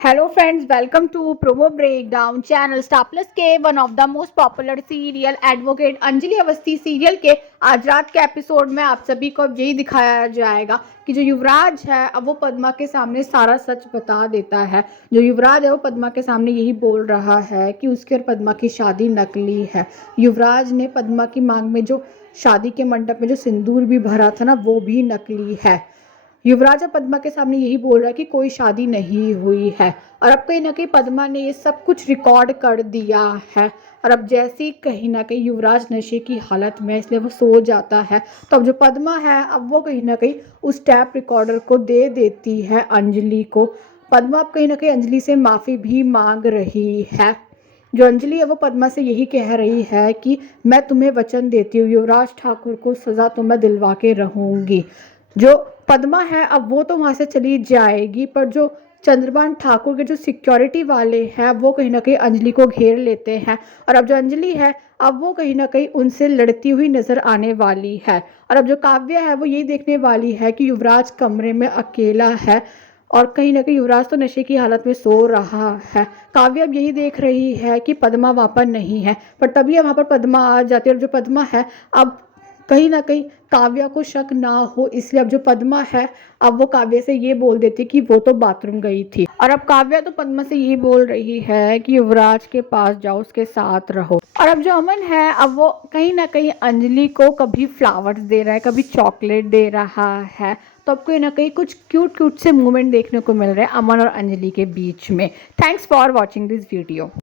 Hello friends, welcome to Promo Breakdown channel Star Plus के one of the most popular serial advocate Anjali Awasthi serial के आज रात के episode में आप सभी को यही दिखाया जाएगा कि जो युवराज है अब वो पद्मा के सामने सारा सच बता देता है। जो युवराज है वो पद्मा के सामने यही बोल रहा है कि उसके और पद्मा की शादी नकली है। युवराज ने पद्मा की मांग में जो शादी के मंडप में जो सिंदूर भी भरा था ना वो भी नकली है। युवराज अब पद्मा के सामने यही बोल रहा है कि कोई शादी नहीं हुई है और अब कहीं ना कहीं पद्मा ने ये सब कुछ रिकॉर्ड कर दिया है। और अब जैसे ही कहीं ना कहीं युवराज नशे की हालत में इसलिए वो सो जाता है तो अब जो पद्मा है अब वो कहीं ना कहीं उस टैप रिकॉर्डर को दे देती है अंजलि को। पद्मा अब कहीं ना कहीं अंजलि से माफ़ी भी मांग रही है। जो अंजलि है वो पद्मा से यही कह रही है कि मैं तुम्हें वचन देती हूँ युवराज ठाकुर को सज़ा तो मैं दिलवा के रहूँगी। जो पद्मा है अब वो तो वहाँ से चली जाएगी पर जो चंद्रभान ठाकुर के जो सिक्योरिटी वाले हैं वो कहीं ना कहीं अंजलि को घेर लेते हैं। और अब जो अंजलि है अब वो कहीं ना कहीं उनसे लड़ती हुई नजर आने वाली है। और अब जो काव्या है वो यही देखने वाली है कि युवराज कमरे में अकेला है और कहीं ना कहीं युवराज तो नशे की हालत में सो रहा है। काव्या अब यही देख रही है कि पद्मा वहाँ पर नहीं है पर तभी वहाँ पर पद्मा आ जाती है। और जो पद्मा है अब कहीं ना कहीं काव्या को शक ना हो इसलिए अब जो पद्मा है अब वो काव्या से ये बोल देती कि वो तो बाथरूम गई थी। और अब काव्या तो पद्मा से यही बोल रही है कि युवराज के पास जाओ उसके साथ रहो। और अब जो अमन है अब वो कहीं ना कहीं अंजलि को कभी फ्लावर्स दे रहा है कभी चॉकलेट दे रहा है। तो अब कहीं ना कहीं कुछ क्यूट क्यूट से मूवमेंट देखने को मिल रहे हैं अमन और अंजलि के बीच में। Thanks for watching this video.